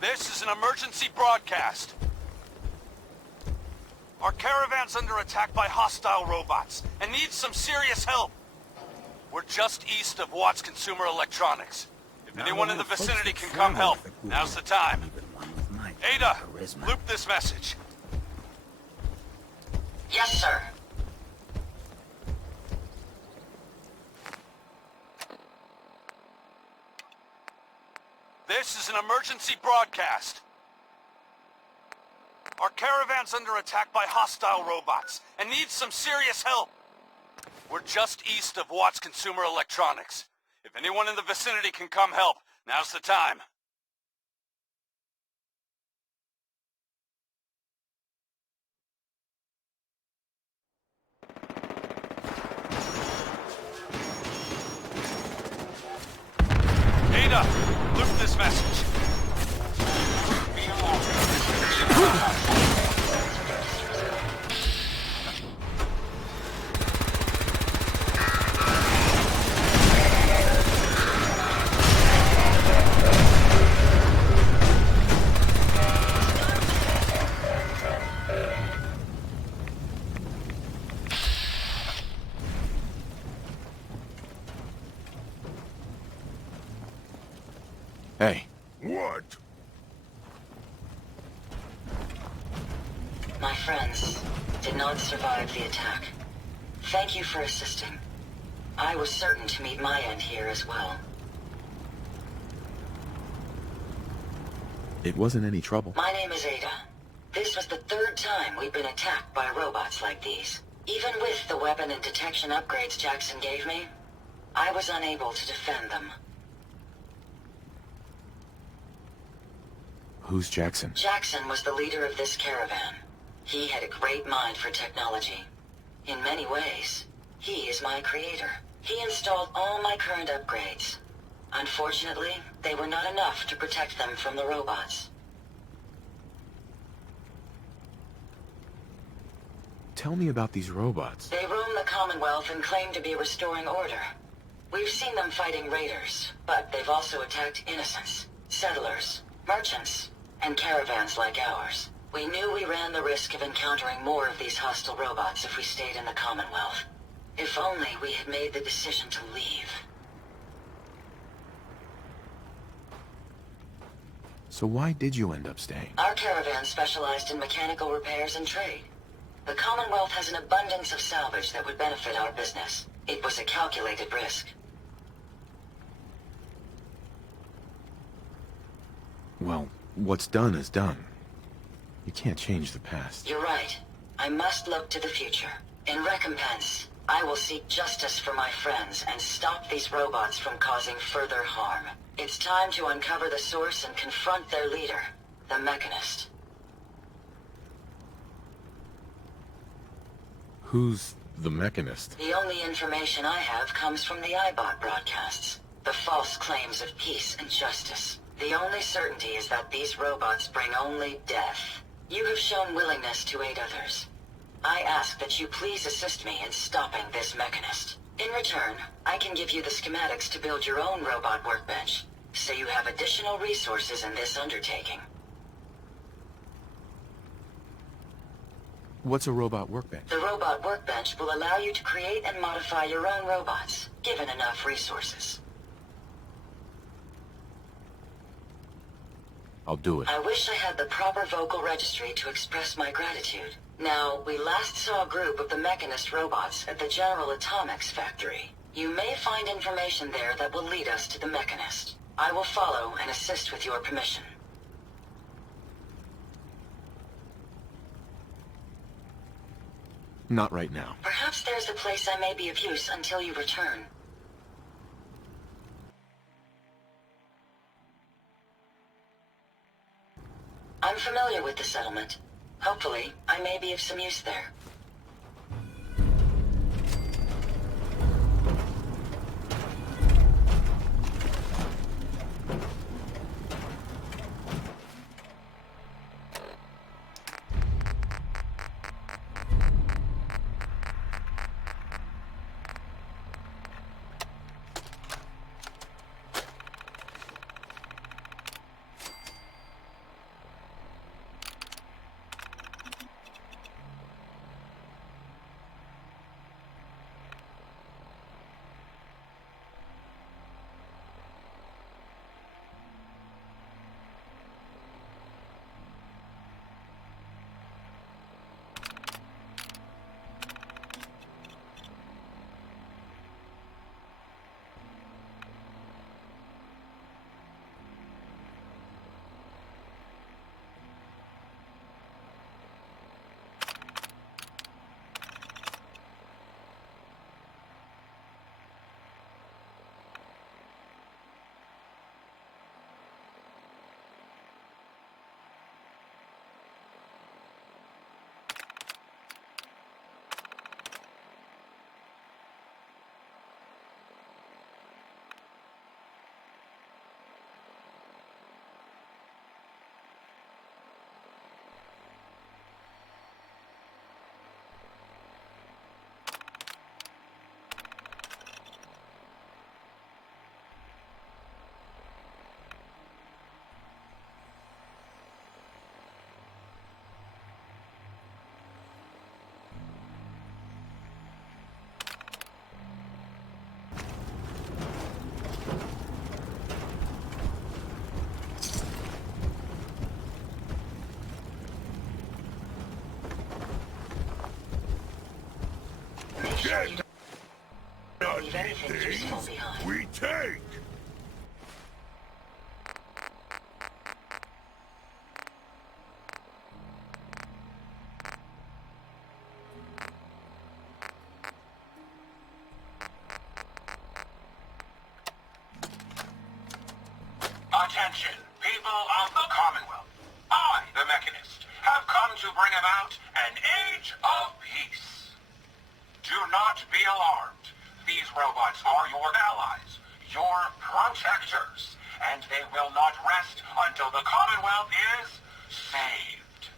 This is an emergency broadcast. Our caravan's under attack by hostile robots and needs some serious help. We're just east of Watts Consumer Electronics. If anyone in the vicinity can come help, now's the time. Ada, loop this message. Yes, sir. This is an emergency broadcast. Our caravan's under attack by hostile robots and needs some serious help. We're just east of Watts Consumer Electronics. If anyone in the vicinity can come help, now's the time. Ada, loop this message. Hey. What? My friends did not survive the attack. Thank you for assisting. I was certain to meet my end here as well. It wasn't any trouble. My name is Ada. This was the third time we've been attacked by robots like these. Even with the weapon and detection upgrades Jackson gave me, I was unable to defend them. Who's Jackson? Jackson was the leader of this caravan. He had a great mind for technology. In many ways, he is my creator. He installed all my current upgrades. Unfortunately, they were not enough to protect them from the robots. Tell me about these robots. They roam the Commonwealth and claim to be restoring order. We've seen them fighting raiders, but they've also attacked innocents, settlers, merchants, and caravans like ours. We knew we ran the risk of encountering more of these hostile robots if we stayed in the Commonwealth. If only we had made the decision to leave. So why did you end up staying? Our caravan specialized in mechanical repairs and trade. The Commonwealth has an abundance of salvage that would benefit our business. It was a calculated risk. Well, what's done is done. You can't change the past. You're right. I must look to the future. In recompense, I will seek justice for my friends and stop these robots from causing further harm. It's time to uncover the source and confront their leader, the Mechanist. Who's the Mechanist? The only information I have comes from the iBot broadcasts. The false claims of peace and justice. The only certainty is that these robots bring only death. You have shown willingness to aid others. I ask that you please assist me in stopping this Mechanist. In return, I can give you the schematics to build your own robot workbench, so you have additional resources in this undertaking. What's a robot workbench? The robot workbench will allow you to create and modify your own robots, given enough resources. I'll do it. I wish I had the proper vocal registry to express my gratitude. Now, we last saw a group of the Mechanist robots at the General Atomics factory. You may find information there that will lead us to the Mechanist. I will follow and assist with your permission. Not right now. Perhaps there's a place I may be of use until you return. I'm familiar with the settlement. Hopefully, I may be of some use there. Attention, people of the Commonwealth. I, the Mechanist, have come to bring about an age of peace. Do not be alarmed. These robots are your allies, your protectors, and they will not rest until the Commonwealth is saved.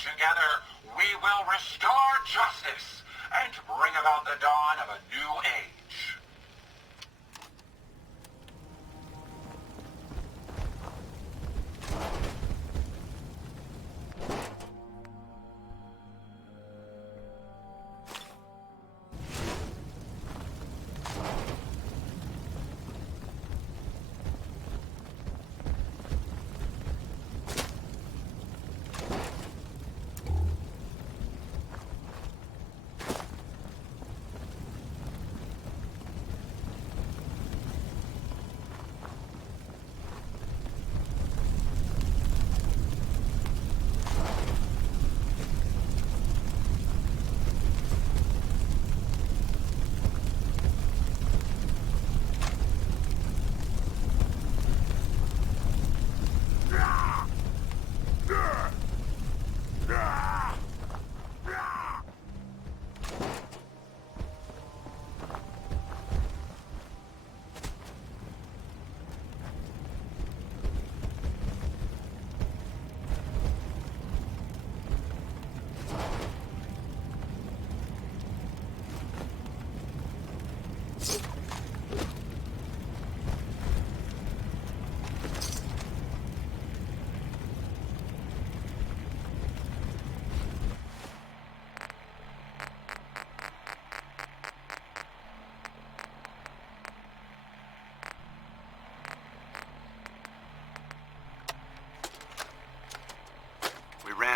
Together, we will restore justice and bring about the dawn of a new age.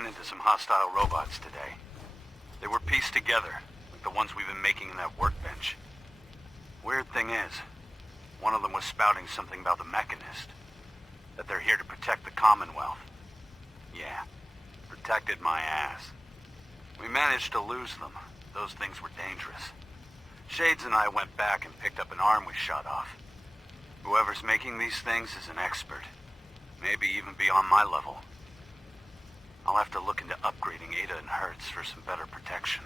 Into some hostile robots today. They were pieced together, like the ones we've been making in that workbench. Weird thing is, one of them was spouting something about the Mechanist. That they're here to protect the Commonwealth. Yeah, protected my ass. We managed to lose them. Those things were dangerous. Shades and I went back and picked up an arm we shot off. Whoever's making these things is an expert. Maybe even beyond my level. I'll have to look into upgrading Ada and Hertz for some better protection.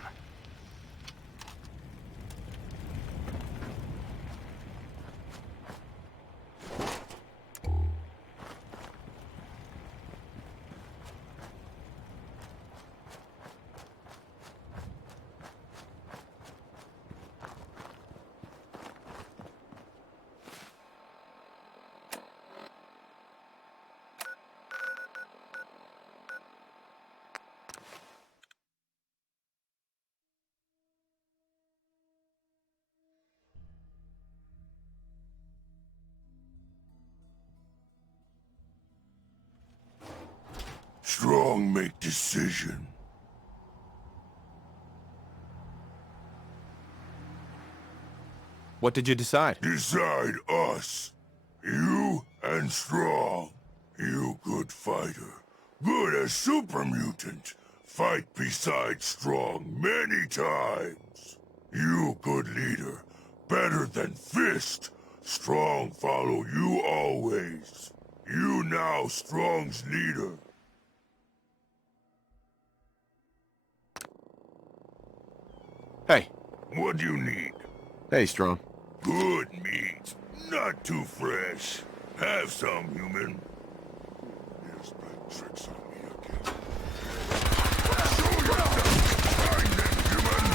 Strong make decision. What did you decide? Decide us. You and Strong. You good fighter. Good as super mutant. Fight beside Strong many times. You good leader. Better than Fist. Strong follow you always. You now Strong's leader. Hey. What do you need? Hey, Strong. Good meat. Not too fresh. Have some, human. Here's playing tricks on me again. Show yourself! Find them, human!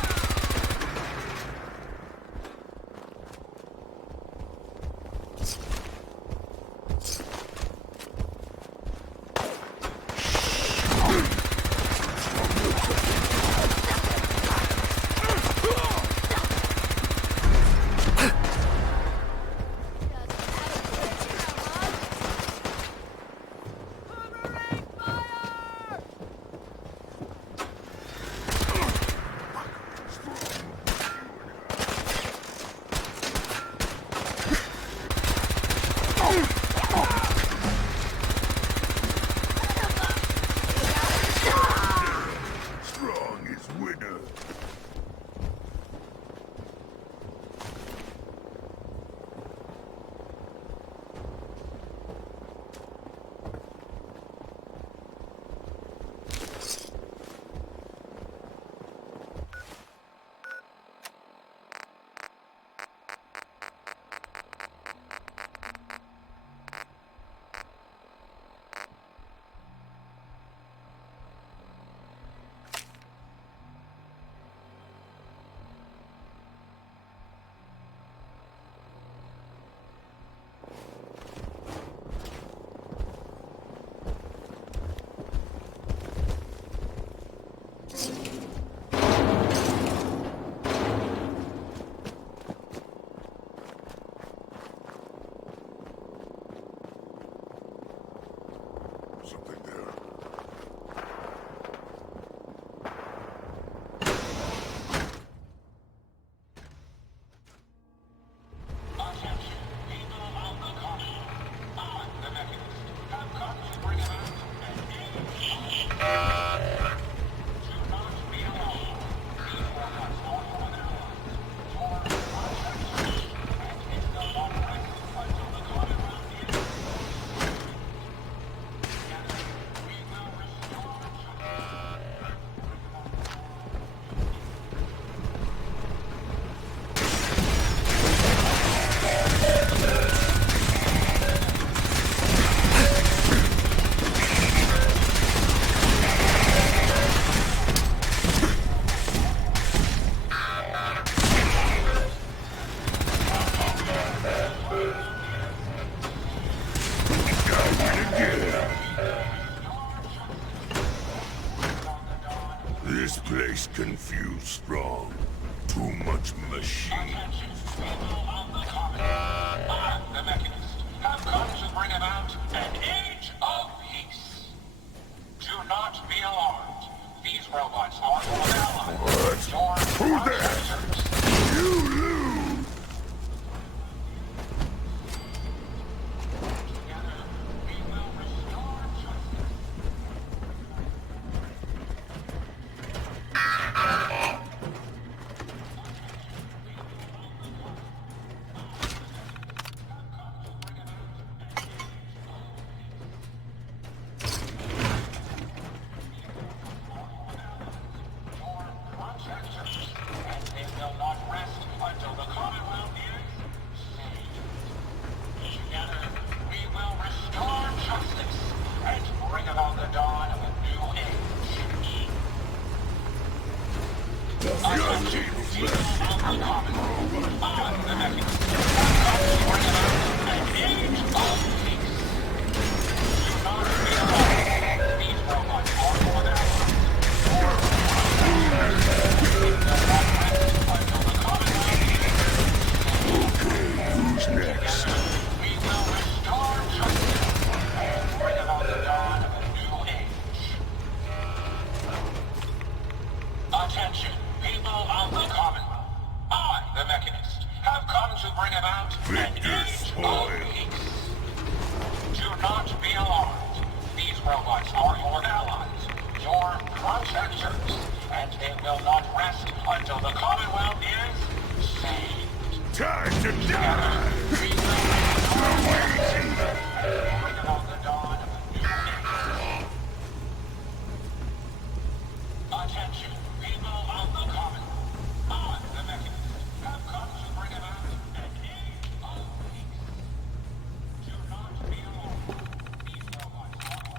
Something there. Attention, people of the Commonwealth. I, the Mechanist, have come to bring about an age of peace. Do not be alarmed. These robots are your allies. Your protectors. And it will not rest until the Commonwealth is together. We will restore This place confused strong. Too much machine. Attention, people of the Commonwealth. I, the Mechanist, have come to bring about an age of peace. Do not be alarmed. These robots are your allies. What? Your Who's there? protectors. You lose! Together, we will restore justice. Your protectors. And they will not rest until the Commonwealth is saved. Together, we will restore justice and bring about the dawn of a new age. Guilty People of the Commonwealth, I, the Mechanist, have come to bring about an age of peace. Do not be alarmed. These robots are your allies. Your protectors. They will not rest until the Commonwealth Who's next? we will restore justice and bring about the dawn of a new age. Attention, people of the Commonwealth. I, the Mechanist, have come to bring about an Victor age of spoiled. peace. Do not be alarmed. These robots are your allies, your protectors, and they will not rest until the Commonwealth is saved. Time to die! We will bring about the dawn of a new age. Attention, people of the Commonwealth. I, the Mechanist, have come to bring about an age of peace. Do not be alarmed. These robots are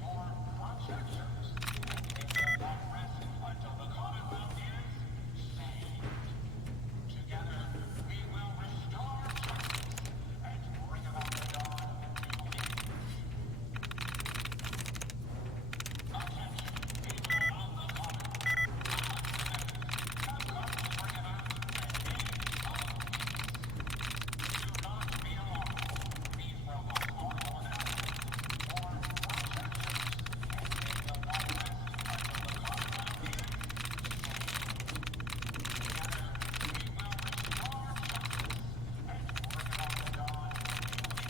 your protectors, and they will not rest until the Commonwealth is saved. Together, we will restore justice and bring about the dawn of a new age. Attention, people of the Commonwealth. Have come to bring about an age of peace. Do not be alarmed. These robots are your allies, your protectors, and they will not rest until the Commonwealth is saved. Together, we will restore justice and bring about the dawn of a new age.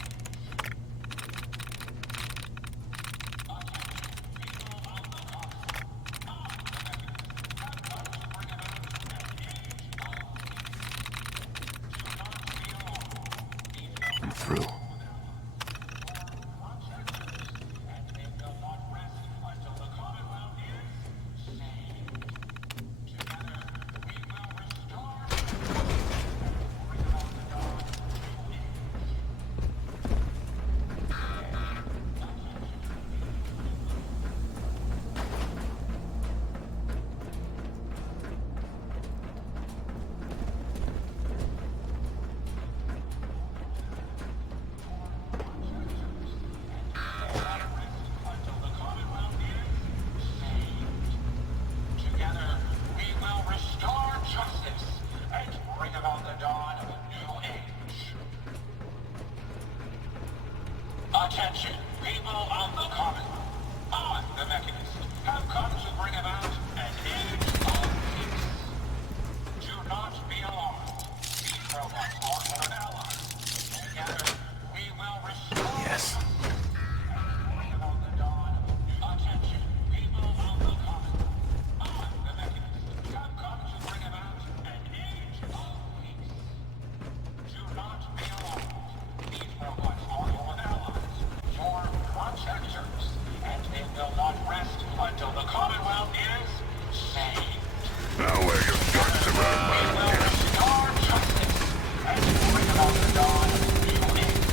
Attention, people of the Commonwealth. I, the Mechanist, have come to bring about an age of peace. Do not be alarmed. These robots I'm through. protectors, and they will not rest until the Commonwealth is saved. Together, we will restore justice and bring about the dawn of a new age. Until the Commonwealth is saved. Together, we will restore justice and bring about the dawn of a new age. Attention, people of the Commonwealth, I, the Mechanist, have come to bring about an age of peace. Do not be alarmed. These robots are our allies. Together, we will restore... Yes. Bring about the dawn. Attention, people of the Commonwealth. I, the Mechanist, have come to bring about an age of peace. Do not be alarmed. These robots are your allies, your protectors, and they will not rest until the Commonwealth is saved. Now where you got to We will restore justice and bring about the dawn of a new age.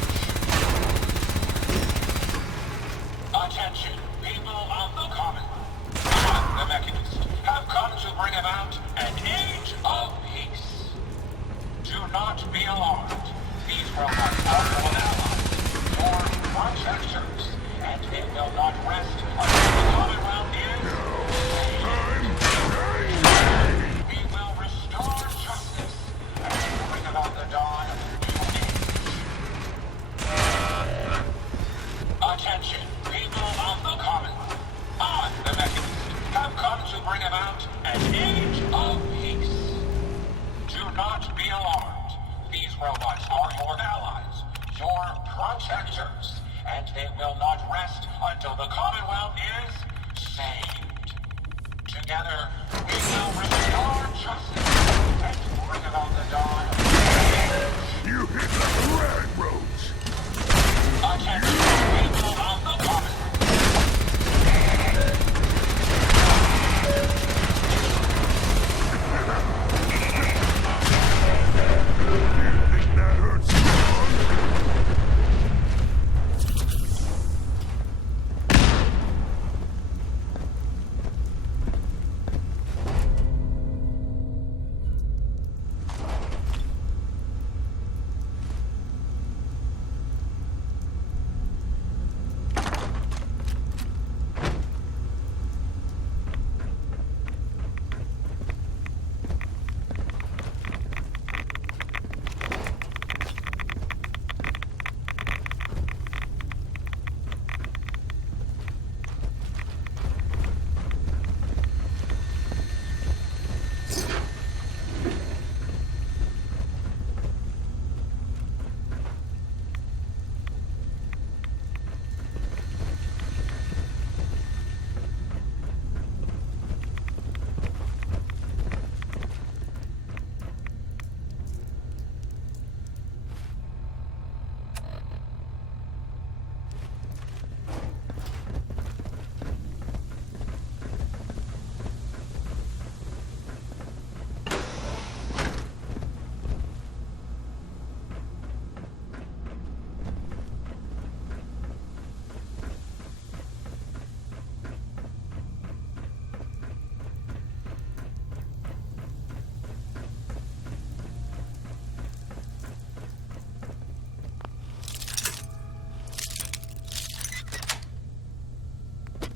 Attention, people of the Commonwealth. I, the Mechanist, have come to bring about an age of peace. Do not be alarmed. These robots are your allies, your protectors, and they will not rest until the Commonwealth is saved. We will restore justice and bring about the dawn of a new age. Attention, people of the Commonwealth. I, the Mechanist, have come to bring about an age of peace. Do not be alarmed. These robots are your allies, your protectors, and they will not rest until the Commonwealth is saved. Together, we will restore justice and bring about the dawn of You hit like a rag roach. attention, people of the Commonwealth. You think that hurts strong?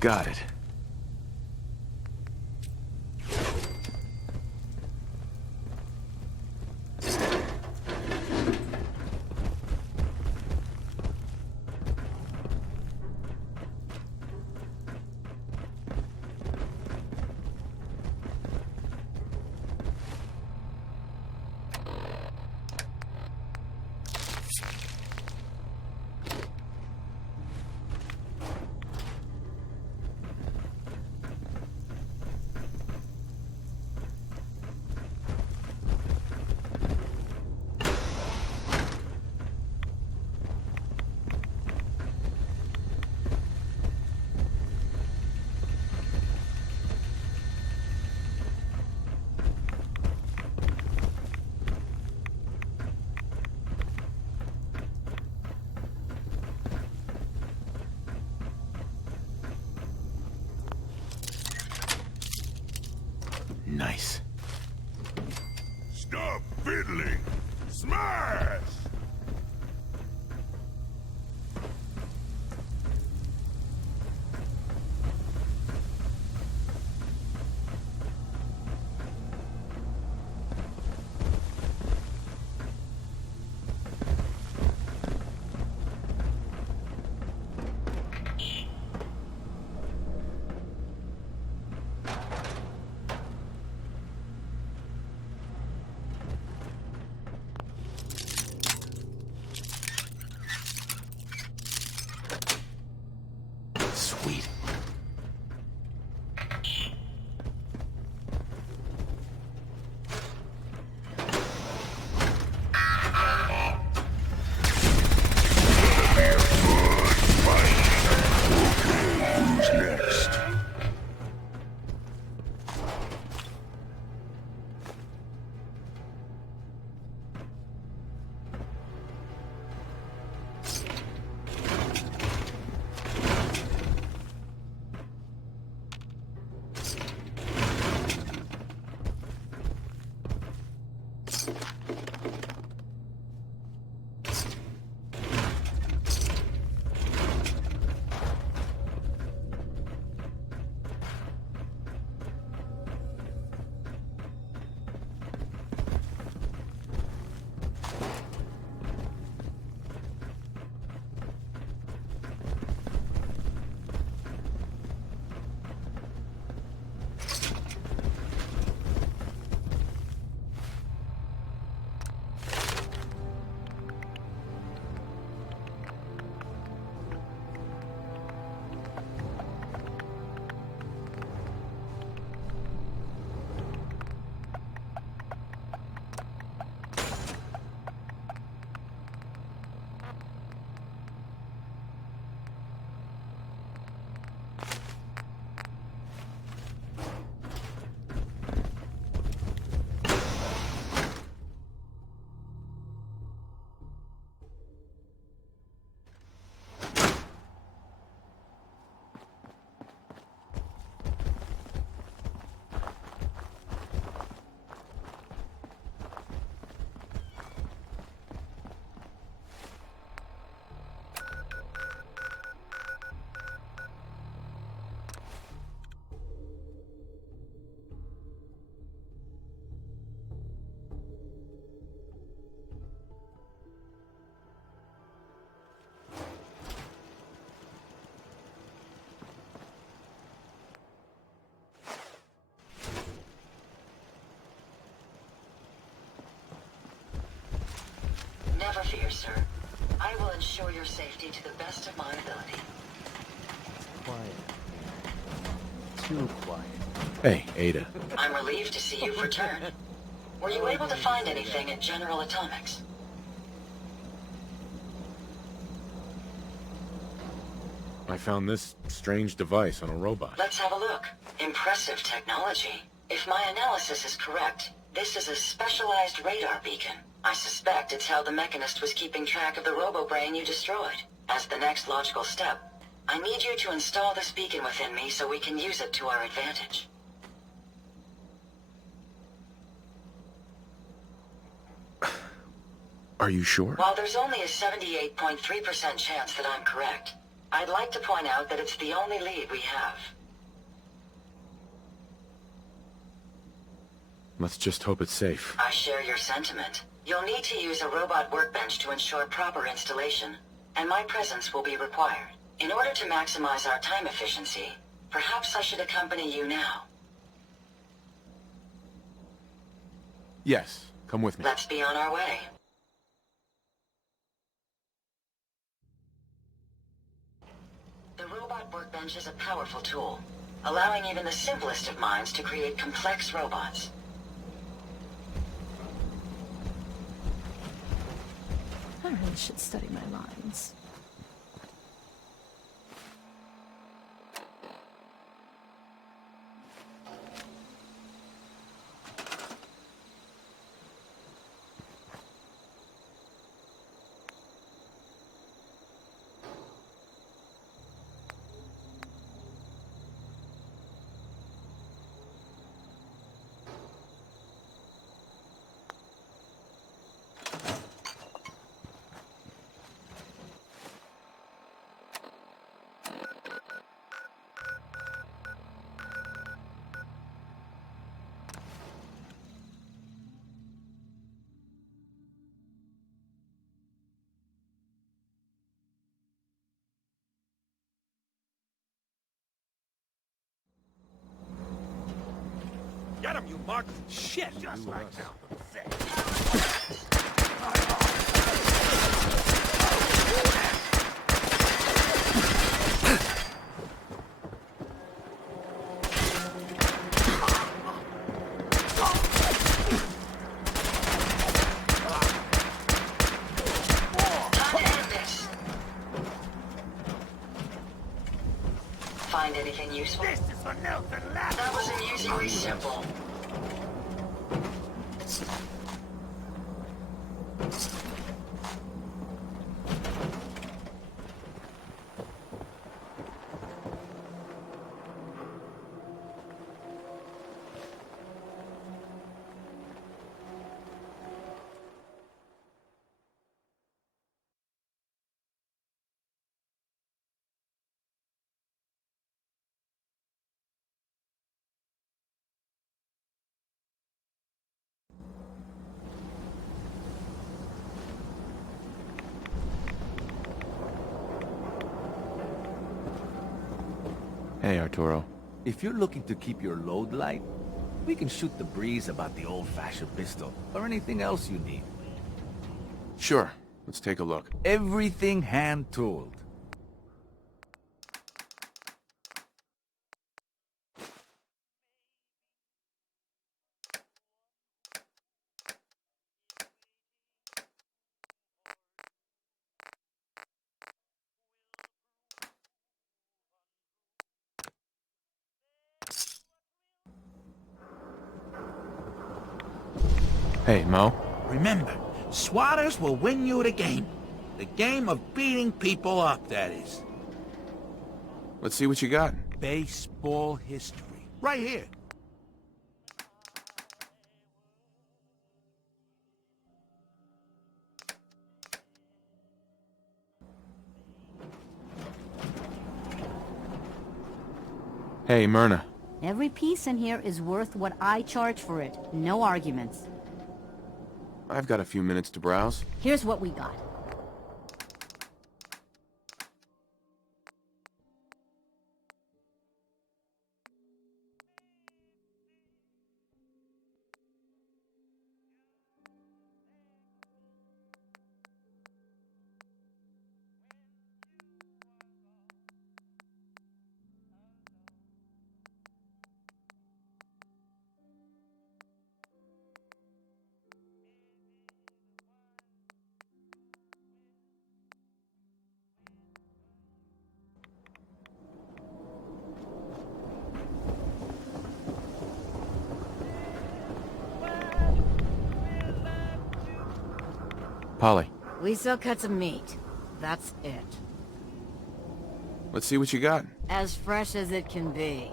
Got it. Nice. Stop fiddling! Smash! fear, sir. I will ensure your safety to the best of my ability. Quiet. Too quiet. Hey, Ada. I'm relieved to see you've returned. Were you able to find anything at General Atomics? I found this strange device on a robot. Let's have a look. Impressive technology. If my analysis is correct, this is a specialized radar beacon. I suspect it's how the Mechanist was keeping track of the robo-brain you destroyed. As the next logical step, I need you to install this beacon within me so we can use it to our advantage. Are you sure? While there's only a 78.3% chance that I'm correct, I'd like to point out that it's the only lead we have. Let's just hope it's safe. I share your sentiment. You'll need to use a robot workbench to ensure proper installation, and my presence will be required. In order to maximize our time efficiency, perhaps I should accompany you now. Yes, come with me. Let's be on our way. The robot workbench is a powerful tool, allowing even the simplest of minds to create complex robots. I really should study my lines. Get him, you mug! Shit! Just like Malcolm said. Time to end this. Find anything useful? This is for Nelson Lab. That was amusingly simple. Hey, Arturo. If you're looking to keep your load light, we can shoot the breeze about the old-fashioned pistol, or anything else you need. Sure. Let's take a look. Everything hand-tooled. Hey, Mo. Remember, swatters will win you the game. The game of beating people up, that is. Let's see what you got. Baseball history. Right here. Hey, Myrna. Every piece in here is worth what I charge for it. No arguments. I've got a few minutes to browse. Here's what we got. Polly, We sell cuts of meat. That's it. let's see what you got. As fresh as it can be.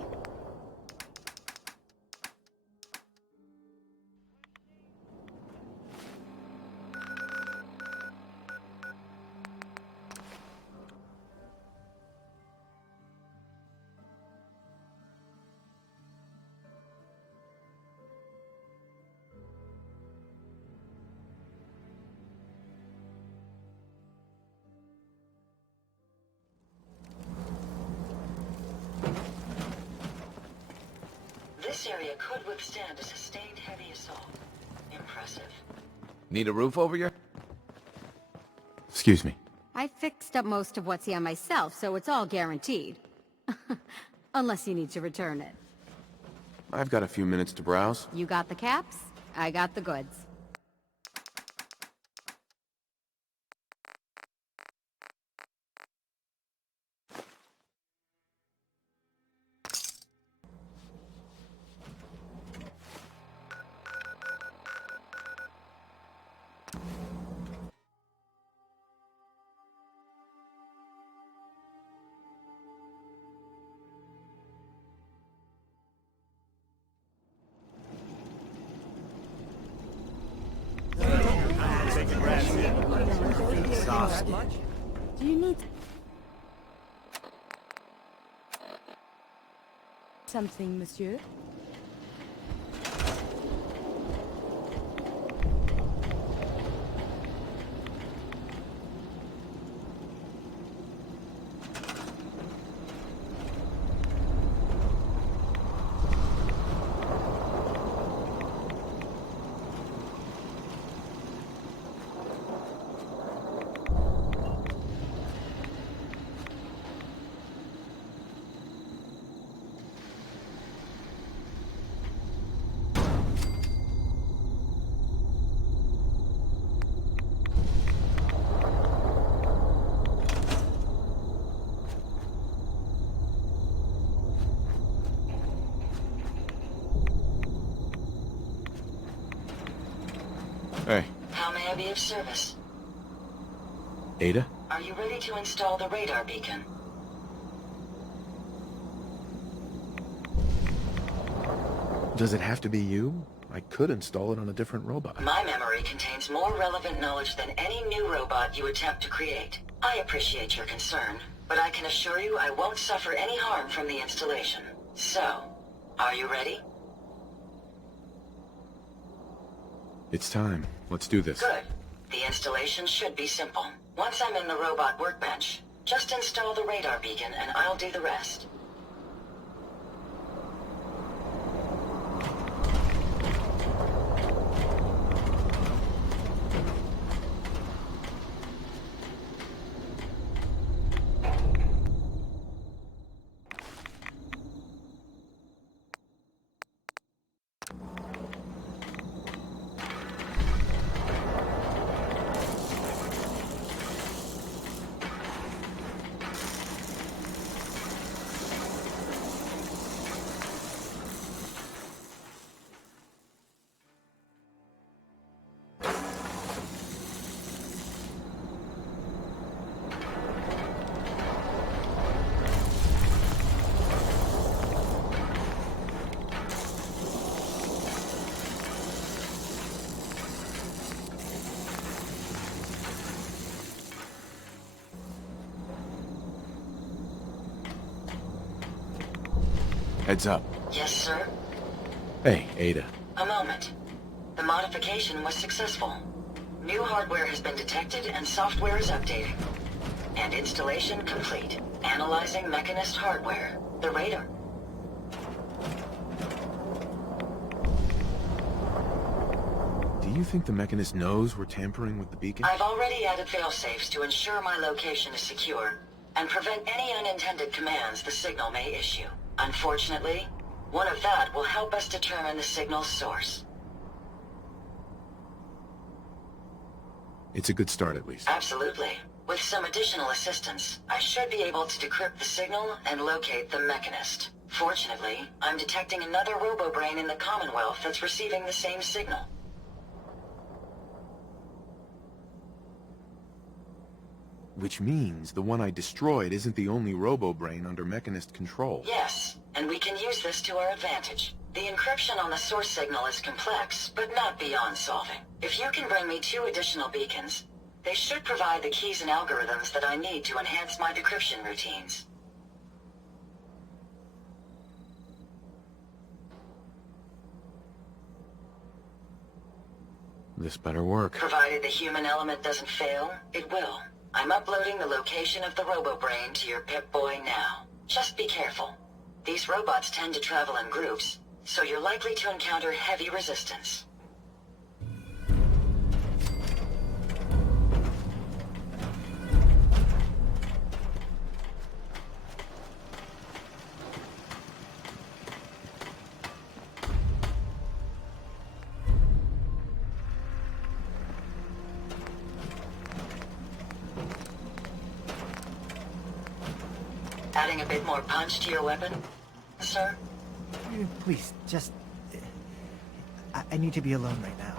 This area could withstand a sustained heavy assault. Impressive. Need a roof over your... Excuse me. I fixed up most of what's here myself, so it's all guaranteed. Unless you need to return it. I've got a few minutes to browse. You got the caps, I got the goods. Do you need something, monsieur? Hey, How may I be of service? Ada? Are you ready to install the radar beacon? Does it have to be you? I could install it on a different robot. My memory contains more relevant knowledge than any new robot you attempt to create. I appreciate your concern, but I can assure you I won't suffer any harm from the installation. So, are you ready? It's time. Let's do this. Good. The installation should be simple. Once I'm in the robot workbench, just install the radar beacon and I'll do the rest. Heads up. Yes, sir? Hey, Ada. A moment. The modification was successful. New hardware has been detected and software is updating. And installation complete. Analyzing Mechanist hardware. The radar. Do you think the Mechanist knows we're tampering with the beacon? I've already added failsafes to ensure my location is secure and prevent any unintended commands the signal may issue. Unfortunately, one of that will help us determine the signal's source. It's a good start, at least. Absolutely. With some additional assistance, I should be able to decrypt the signal and locate the Mechanist. Fortunately, I'm detecting another robo-brain in the Commonwealth that's receiving the same signal. Which means the one I destroyed isn't the only robo-brain under Mechanist control. Yes, and we can use this to our advantage. The encryption on the source signal is complex, but not beyond solving. If you can bring me 2 additional beacons, they should provide the keys and algorithms that I need to enhance my decryption routines. This better work. Provided the human element doesn't fail, it will. I'm uploading the location of the RoboBrain to your Pip-Boy now. Just be careful. These robots tend to travel in groups, so you're likely to encounter heavy resistance. Adding a bit more punch to your weapon, sir? Please, just... I need to be alone right now.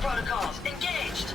Protocols engaged.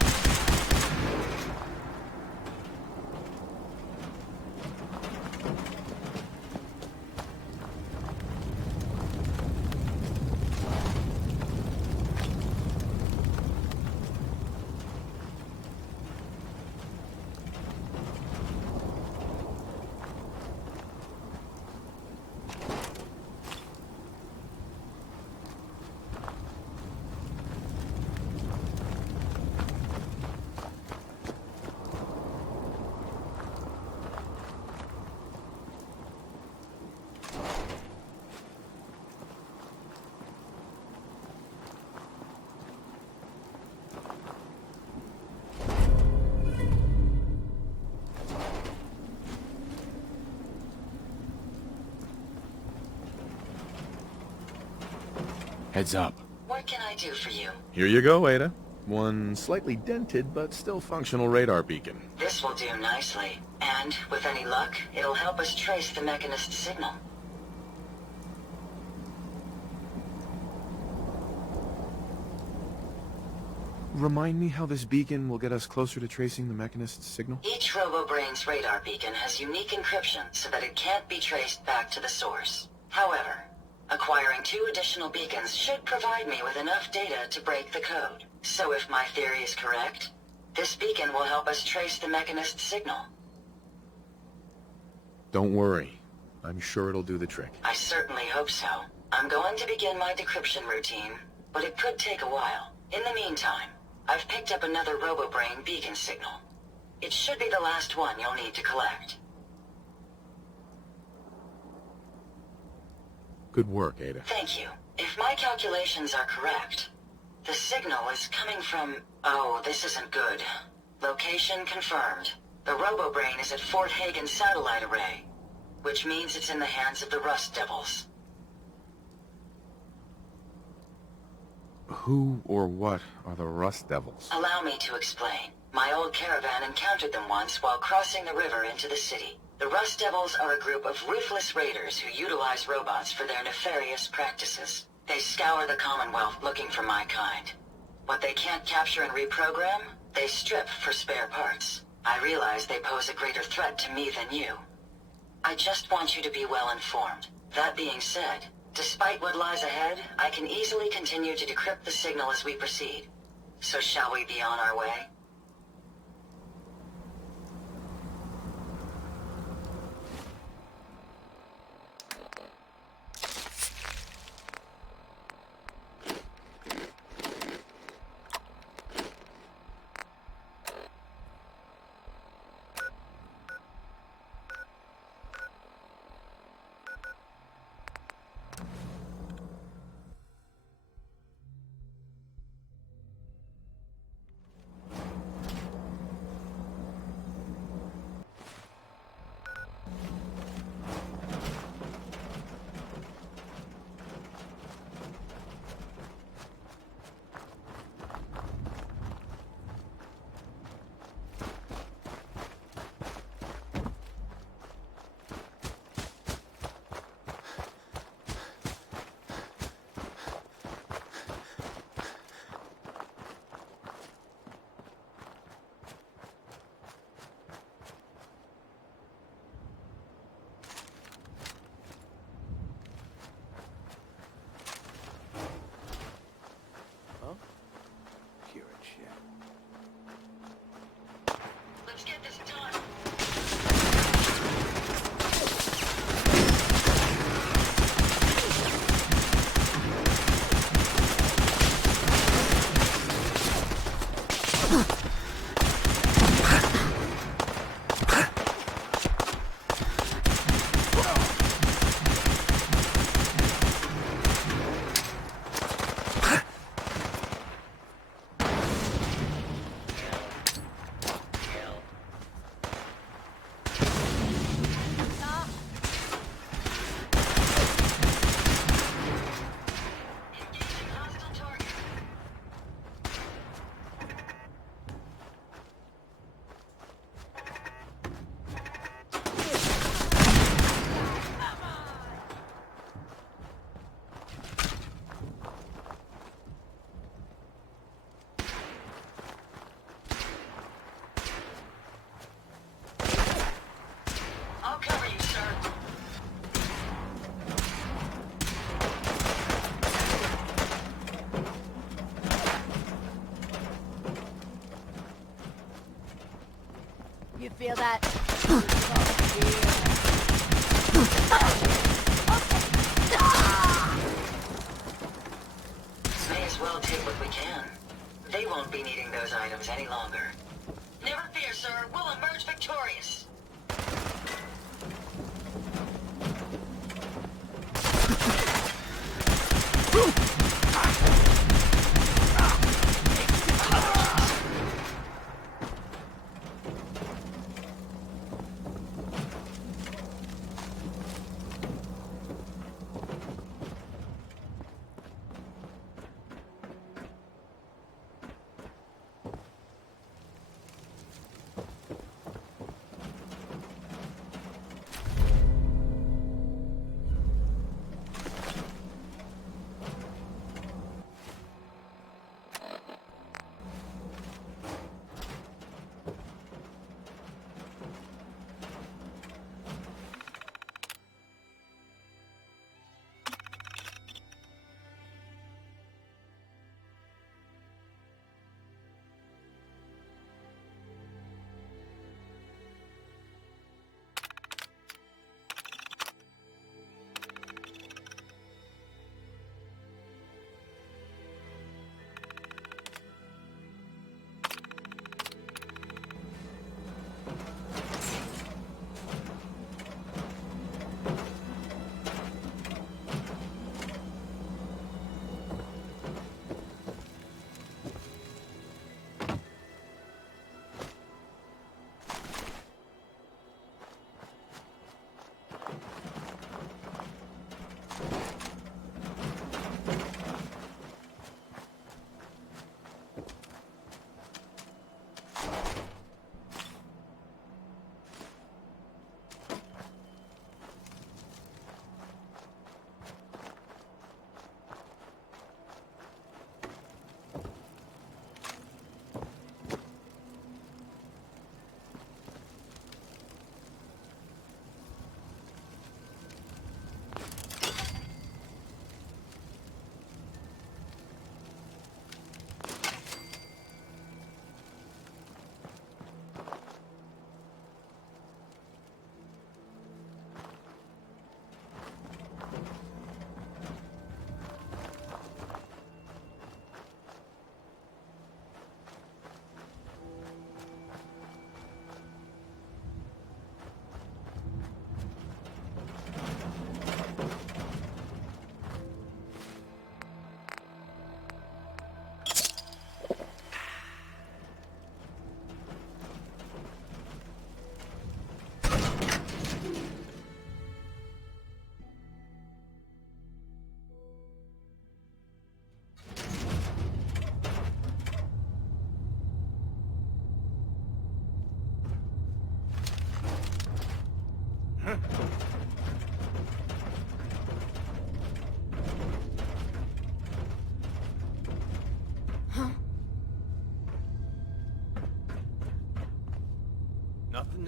Heads up. What can I do for you? Here you go, Ada. One slightly dented but still functional radar beacon. This will do nicely. And, with any luck, it'll help us trace the Mechanist signal. Remind me how this beacon will get us closer to tracing the Mechanist's signal? Each RoboBrain's radar beacon has unique encryption so that it can't be traced back to the source. However, acquiring 2 additional beacons should provide me with enough data to break the code. So if my theory is correct, this beacon will help us trace the Mechanist signal. Don't worry. I'm sure it'll do the trick. I certainly hope so. I'm going to begin my decryption routine, but it could take a while. In the meantime, I've picked up another RoboBrain beacon signal. It should be the last one you'll need to collect. Good work, Ada. Thank you. If my calculations are correct, the signal is coming from... Oh, this isn't good. Location confirmed. The RoboBrain is at Fort Hagen Satellite Array, which means it's in the hands of the Rust Devils. Who or what are the Rust Devils? Allow me to explain. My old caravan encountered them once while crossing the river into the city. The Rust Devils are a group of ruthless raiders who utilize robots for their nefarious practices. They scour the Commonwealth looking for my kind. What they can't capture and reprogram, they strip for spare parts. I realize they pose a greater threat to me than you. I just want you to be well informed. That being said, despite what lies ahead, I can easily continue to decrypt the signal as we proceed. So shall we be on our way? Let's get this done. I'll cover you, sir. You feel that? May as well take what we can. They won't be needing those items any longer. Never fear, sir. We'll emerge victorious.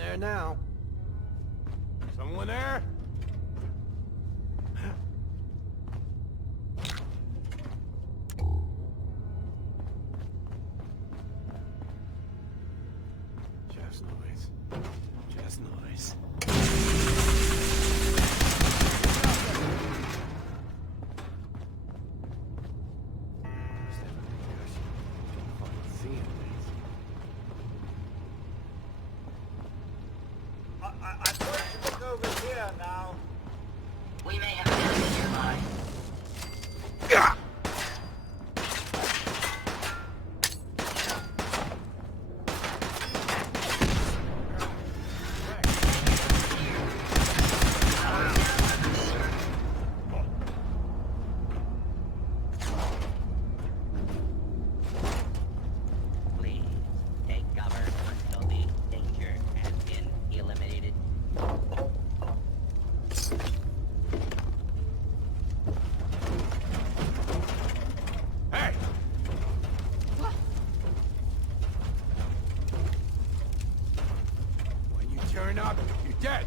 there now. Someone there? Just noise. Just noise. We may have an enemy nearby. Please, take cover until the danger has been eliminated. Hey! When you turn up, you're dead.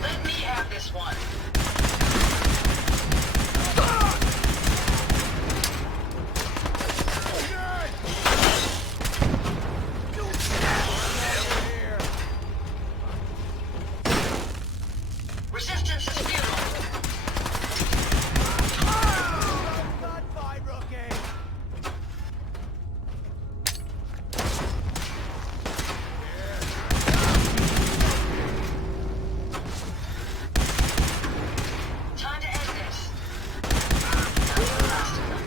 Let me have this one. Resistance is futile. Time to end this. That's the last of them.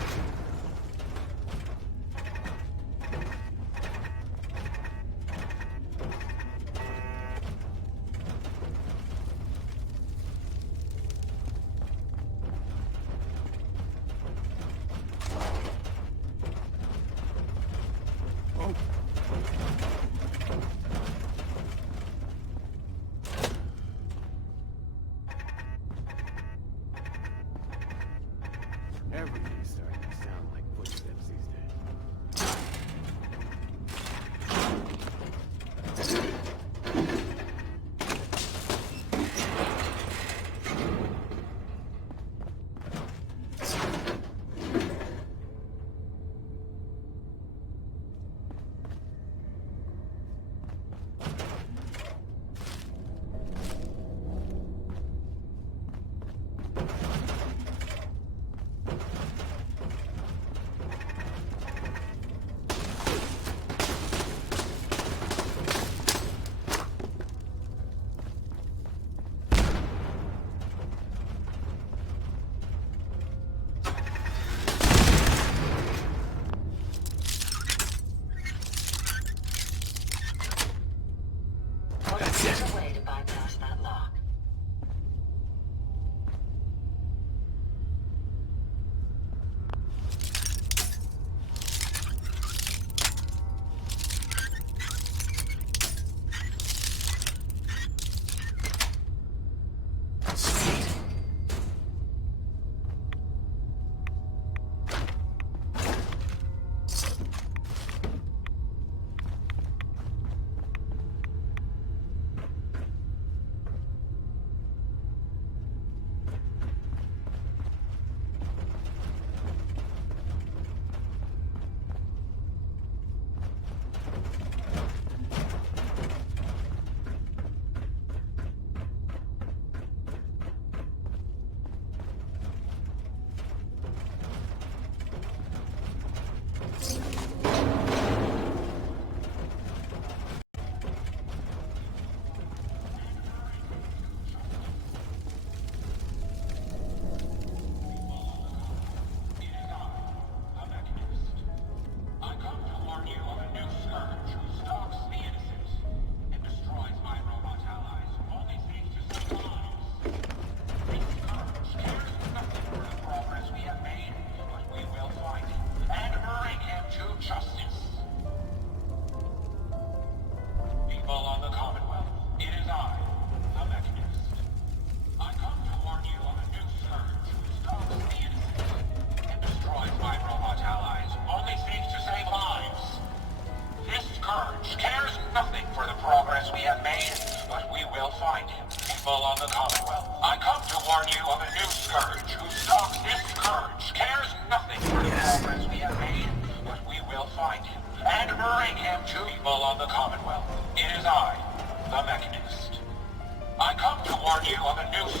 Everything's starting to sound like footsteps these days.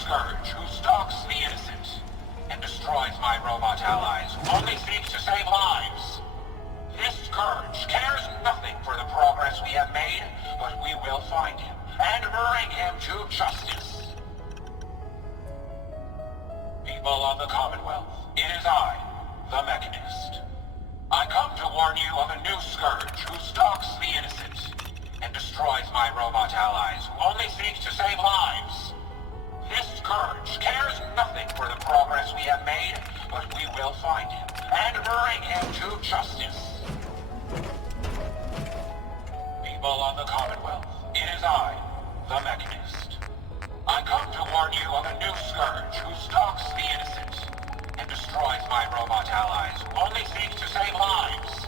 scourge who stalks the innocent and destroys my robot allies who only seeks to save lives. This scourge cares nothing for the progress we have made, but we will find him and bring him to justice. People of the Commonwealth, it is I, the Mechanist. I come to warn you of a new scourge who stalks the innocent and destroys my robot allies who only seeks to save lives. This scourge cares nothing for the progress we have made, but we will find him and bring him to justice. People of the Commonwealth, it is I, the Mechanist. I come to warn you of a new scourge who stalks the innocent and destroys my robot allies who only seeks to save lives.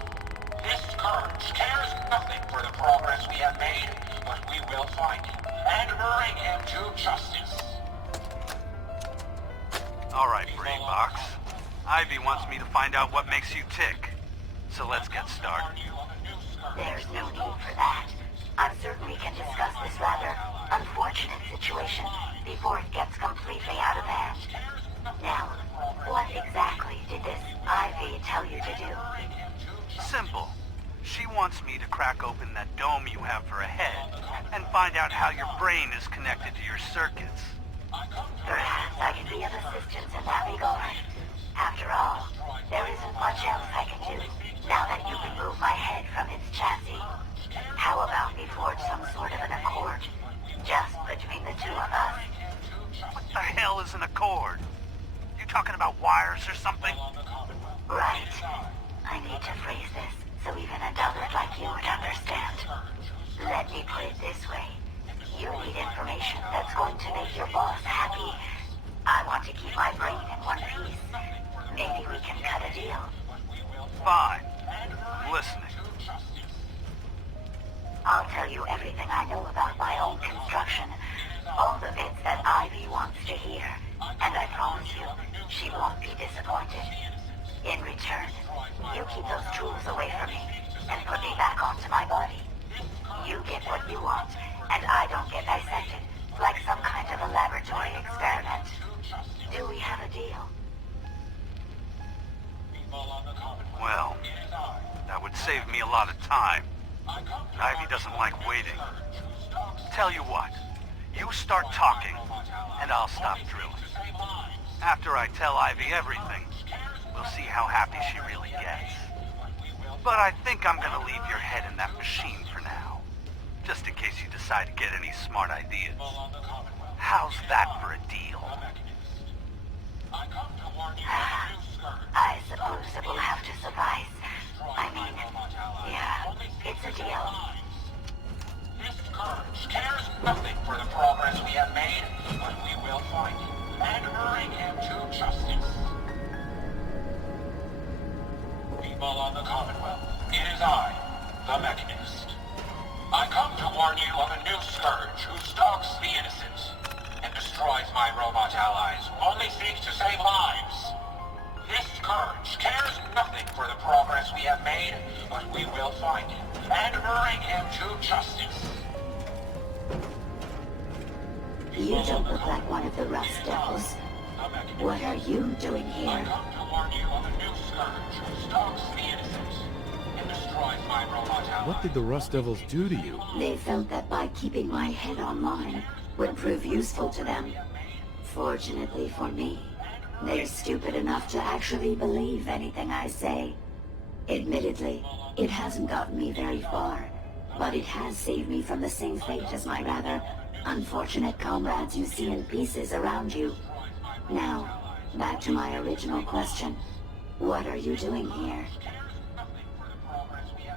This scourge cares nothing for the progress we have made, but we will find him and bring him to justice. Alright, Brain Box. Ivy wants me to find out what makes you tick. So let's get started. There's no need for that. I'm certain we can discuss this rather unfortunate situation before it gets completely out of hand. Now, what exactly did this Ivy tell you to do? Simple. She wants me to crack open that dome you have for a head and find out how your brain is connected to your circuits. Perhaps I can be of assistance in that regard. After all, there isn't much else I can do now that you remove my head from its chassis. How about we forge some sort of an accord, just between the two of us? What the hell is an accord? You talking about wires or something? Right. I need to phrase this so even a dullard like you would understand. Let me put it this way. You need information that's going to make your boss happy. I want to keep my brain in one piece. Maybe we can cut a deal. Fine. I'm listening. I'll tell you everything I know about my own construction. All the bits that Ivy wants to hear. And I promise you, she won't be disappointed. In return, you keep those tools away from me and put me back onto my body. You get what you want, and I don't get dissected like some kind of a laboratory experiment. Do we have a deal? Well, that would save me a lot of time. Ivy doesn't like waiting. Tell you what, you start talking, and I'll stop drilling. After I tell Ivy everything, we'll see how happy she really gets. But I think I'm gonna leave your head in that machine for now, just in case you decide to get any smart ideas. How's that for a deal? I suppose it will have to suffice. I mean, yeah, it's a deal. This scourge cares nothing for the progress we have made, but we will find him and bring him to justice. People of the Commonwealth, it is I, the Mechanist. I come to warn you of a new scourge who stalks the innocent and destroys my robot allies who only seeks to save lives. This scourge cares nothing for the progress we have made, but we will find him and bring him to justice. You don't look like one of the Rust Devils. What are you doing here? I come to warn you of a new scourge who stalks the innocent and destroys my robot allies. What did the Rust Devils do to you? They felt that by keeping my head online would prove useful to them. Fortunately for me, they're stupid enough to actually believe anything I say. Admittedly, it hasn't gotten me very far, but it has saved me from the same fate as my rather unfortunate comrades you see in pieces around you. Now, back to my original question. What are you doing here?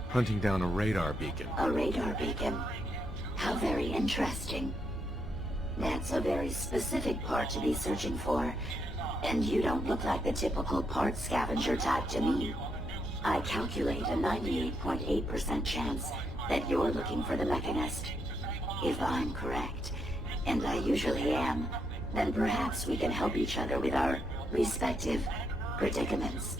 Hunting down a radar beacon. A radar beacon? How very interesting. That's a very specific part to be searching for. And you don't look like the typical part scavenger type to me. I calculate a 98.8% chance that you're looking for the Mechanist. If I'm correct, and I usually am, then perhaps we can help each other with our respective predicaments.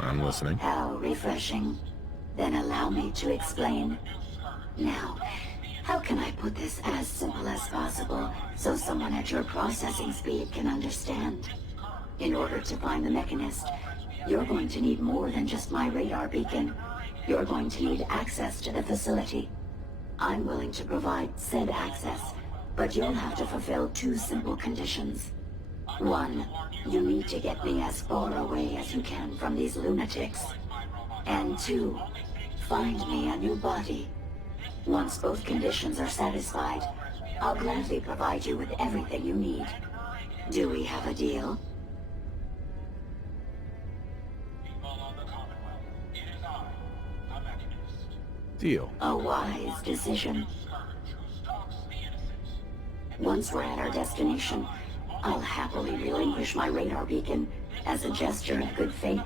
I'm listening. How refreshing. Then allow me to explain. Now, How can I put this as simple as possible so someone at your processing speed can understand? In order to find the Mechanist, you're going to need more than just my radar beacon. You're going to need access to the facility. I'm willing to provide said access, but you'll have to fulfill 2 simple conditions. 1, you need to get me as far away as you can from these lunatics. And 2, find me a new body. Once both conditions are satisfied, I'll gladly provide you with everything you need. Do we have a deal? Deal. A wise decision. Once we're at our destination, I'll happily relinquish my radar beacon as a gesture of good faith.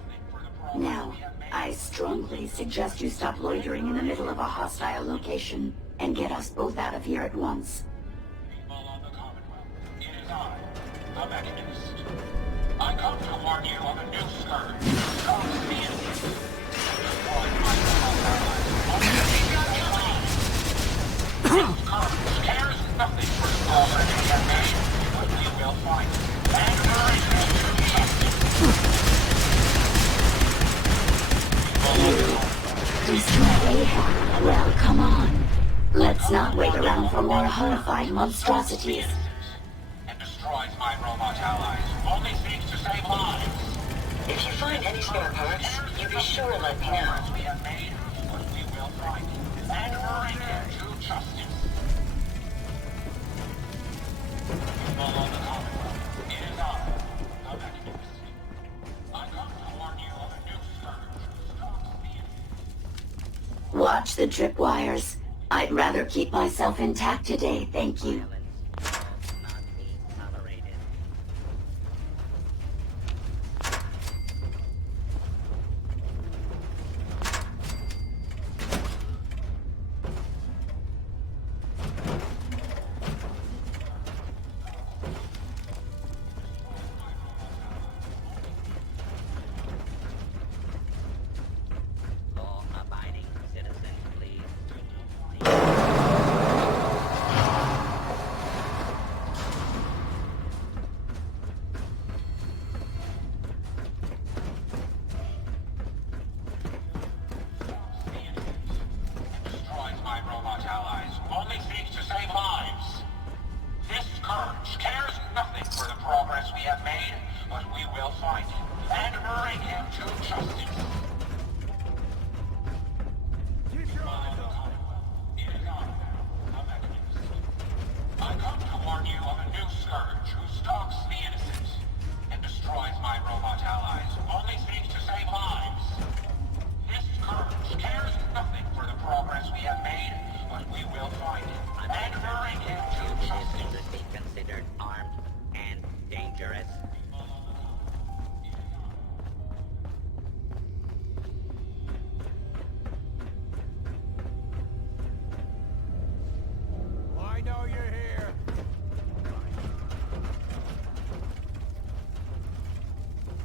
Now, I strongly suggest you stop loitering in the middle of a hostile location and get us both out of here at once. The Mechanist. I come to warn you of a new scourge. Stalks the innocent. Destroys my This scourge cares nothing for the progress we have made, but we will find it and bring it to justice. Destroy Ahab? Well, come on. Let's not wait around for more horrifying monstrosities. And destroys my robot allies. Only seeks to save lives. If you find any spare parts, you be sure to let me know. We have made, but we will find it and bring him to justice. Follow the Commonwealth. It is I, the Mechanist. I come to warn you of a new scourge who stalks the innocent. Watch the tripwires. I'd rather keep myself intact today, thank you. Not be tolerated. Law-abiding citizens, please. Destroys my robot allies. Only seeks to save lives. This scourge cares nothing for the progress we have made, but we will find him and bring him to justice. Follow the Commonwealth. It is I, the Mechanist. I come to warn you of a new scourge who stalks the innocent and destroys my robot allies. Only seeks to save lives. This scourge cares nothing for the progress we have made, but we will find him and bring him to justice. Should be considered armed and dangerous. I know you're here.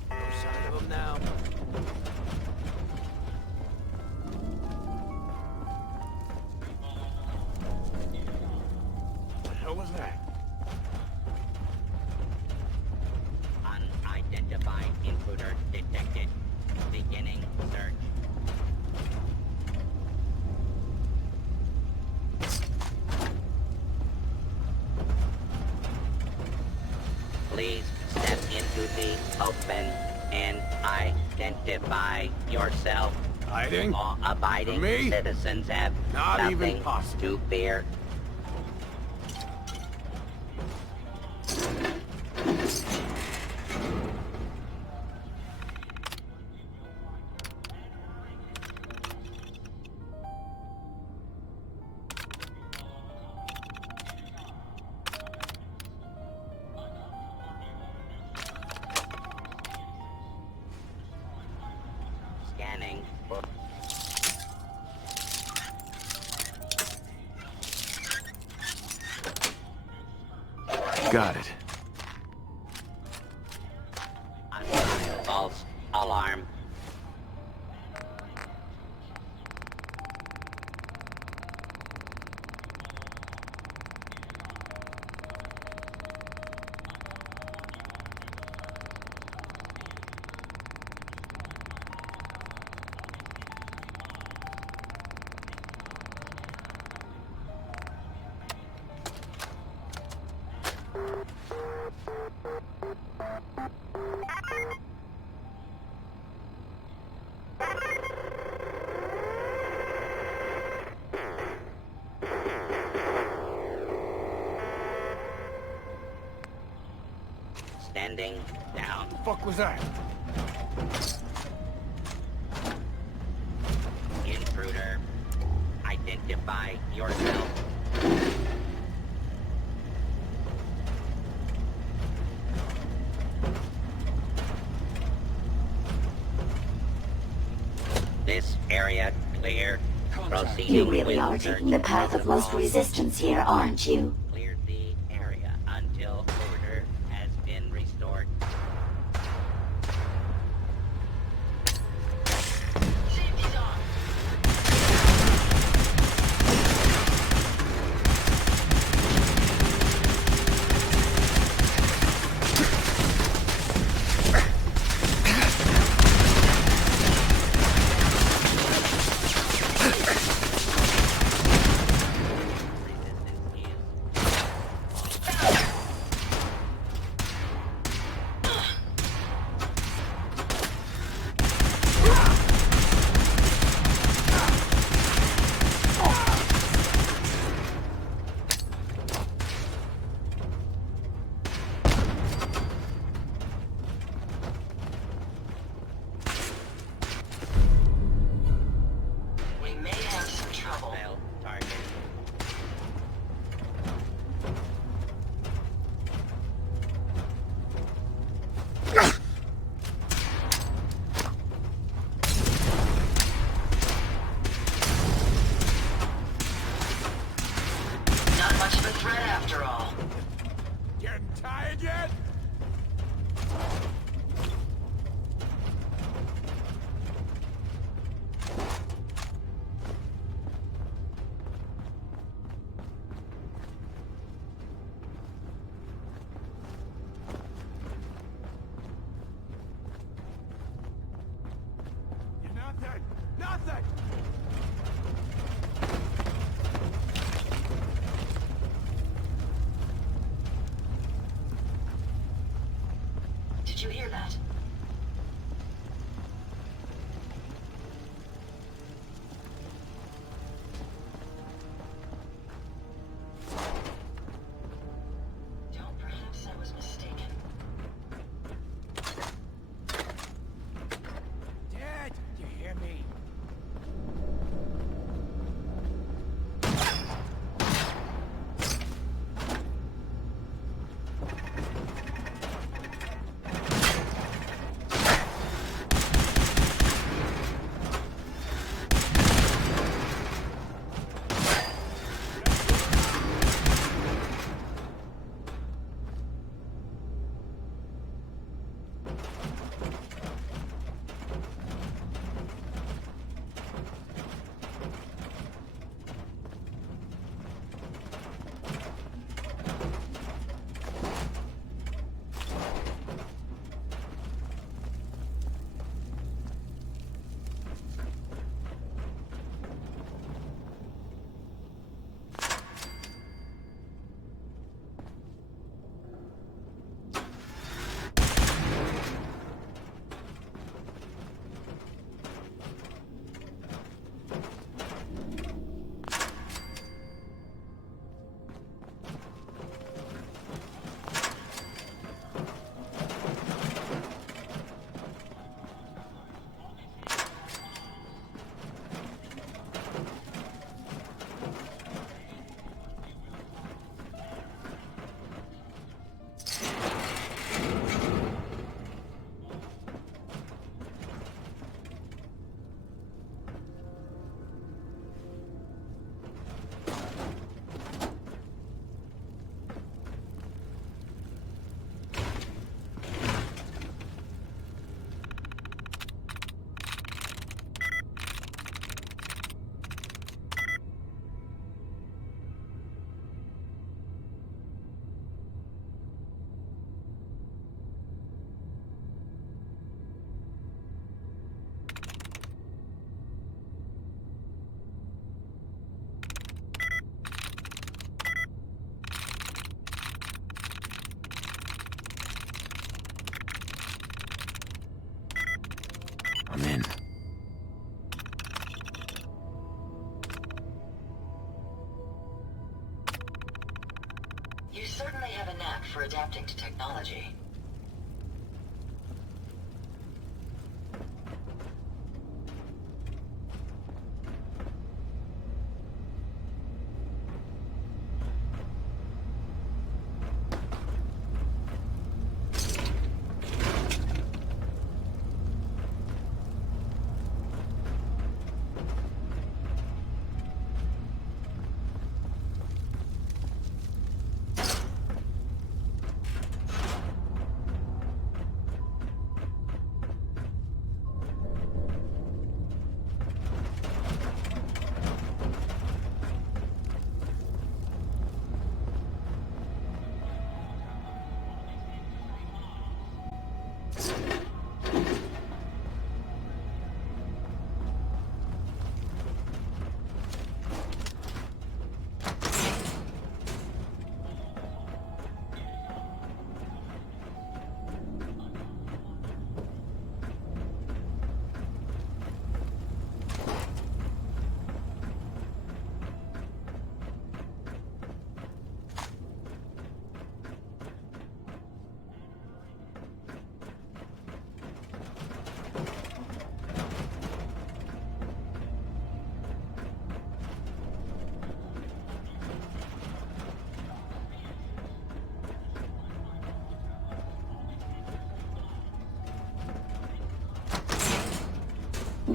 No sign of him now. What the hell was that? Unidentified intruder detected. Beginning search. Please step into the open and identify yourself. Hiding? Law-abiding From me? citizens have Not even nothing possible. to fear. Scanning. Got it. False alarm. Standing down. Fuck was that? Intruder. Identify yourself. This area clear. Proceeding You really with are search taking the path of most resistance here, aren't you? Clear the area until order has been restored. Safety's on. We may have some trouble. Failed target. Not much of a threat after all. Getting tired yet? Nothing! Nothing! Did you hear that? Don't perhaps I was mistaken. Dad, you hear me? I'm in. You certainly have a knack for adapting to technology.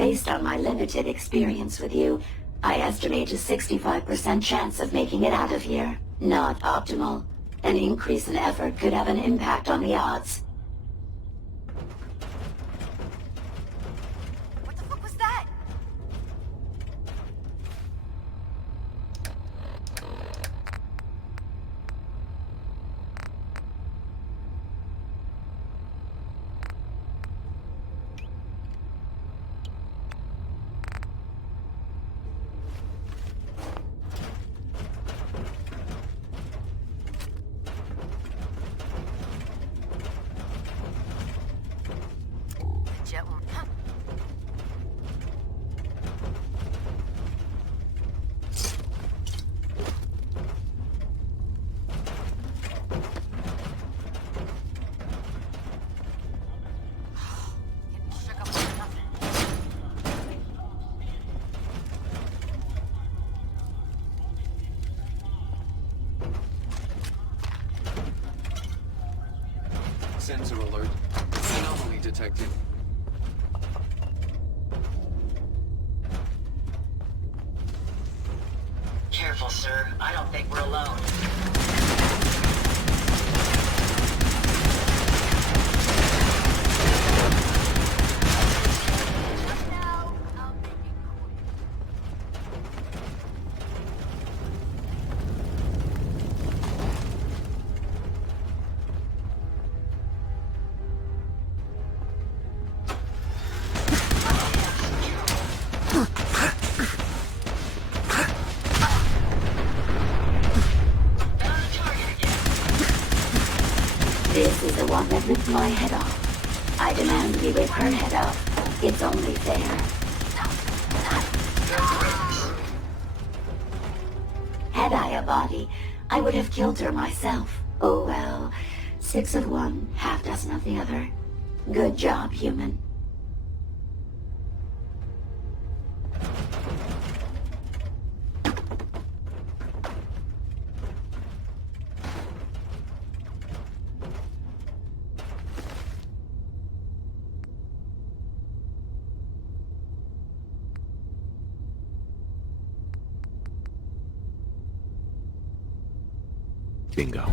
Based on my limited experience with you, I estimate a 65% chance of making it out of here. Not optimal. An increase in effort could have an impact on the odds. What the fuck was that? Sensor alert. Anomaly detected. Careful, sir. I don't think we're alone. This is the one that ripped my head off. I demand we rip her head off. It's only fair. Had I a body, I would have killed her myself. Oh well. 6 of one, half dozen of the other. Good job, human. Bingo.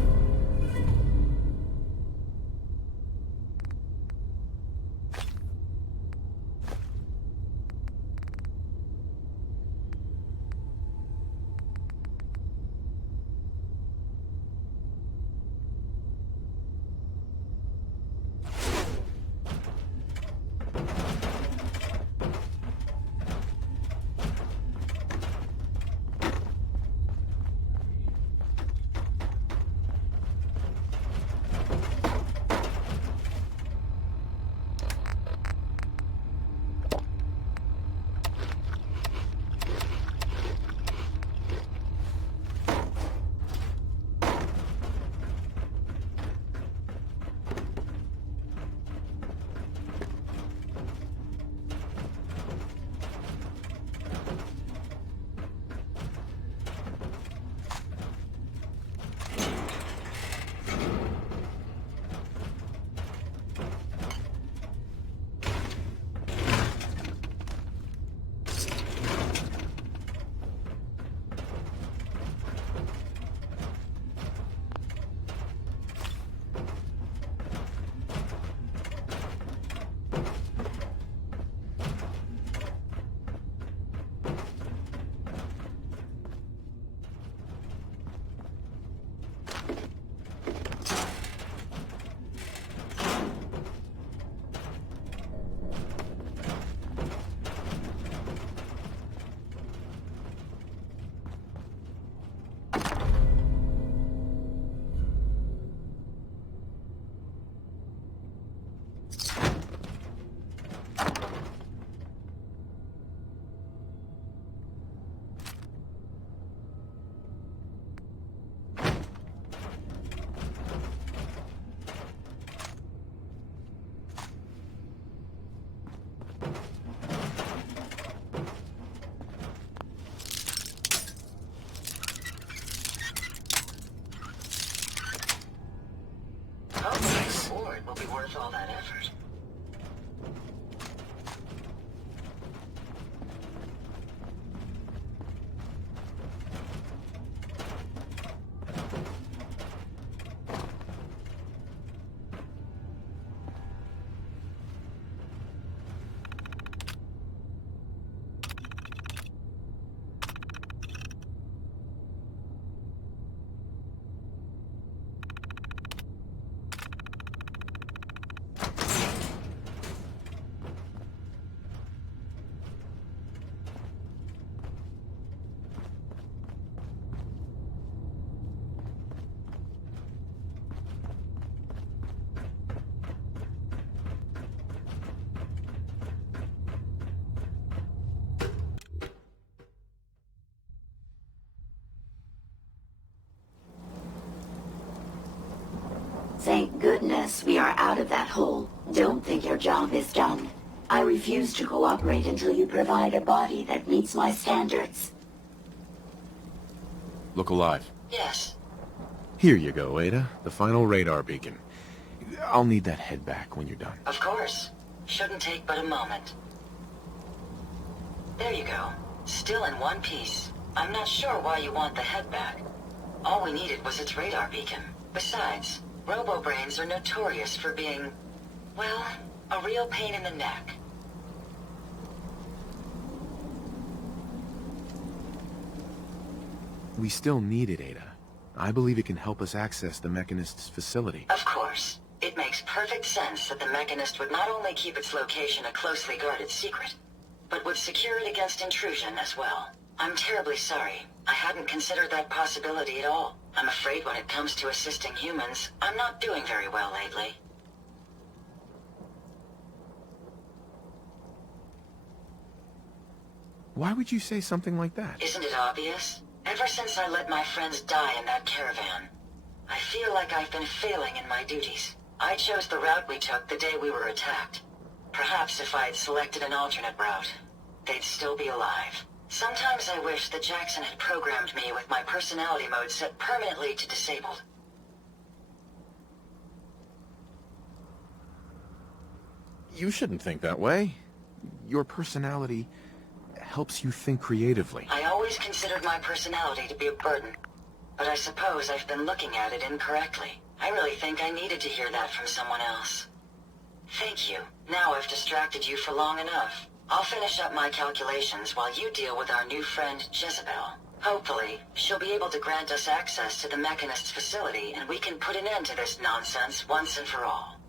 Thank goodness we are out of that hole. Don't think your job is done. I refuse to cooperate until you provide a body that meets my standards. Look alive. Yes. Here you go, Ada. The final radar beacon. I'll need that head back when you're done. Of course. Shouldn't take but a moment. There you go. Still in one piece. I'm not sure why you want the head back. All we needed was its radar beacon. Besides, robo-brains are notorious for being, well, a real pain in the neck. We still need it, Ada. I believe it can help us access the Mechanist's facility. Of course. It makes perfect sense that the Mechanist would not only keep its location a closely guarded secret, but would secure it against intrusion as well. I'm terribly sorry. I hadn't considered that possibility at all. I'm afraid when it comes to assisting humans, I'm not doing very well lately. Why would you say something like that? Isn't it obvious? Ever since I let my friends die in that caravan, I feel like I've been failing in my duties. I chose the route we took the day we were attacked. Perhaps if I had selected an alternate route, they'd still be alive. Sometimes I wish that Jackson had programmed me with my personality mode set permanently to disabled. You shouldn't think that way. Your personality helps you think creatively. I always considered my personality to be a burden, but I suppose I've been looking at it incorrectly. I really think I needed to hear that from someone else. Thank you. Now I've distracted you for long enough. I'll finish up my calculations while you deal with our new friend, Jezebel. Hopefully, she'll be able to grant us access to the Mechanist's facility and we can put an end to this nonsense once and for all.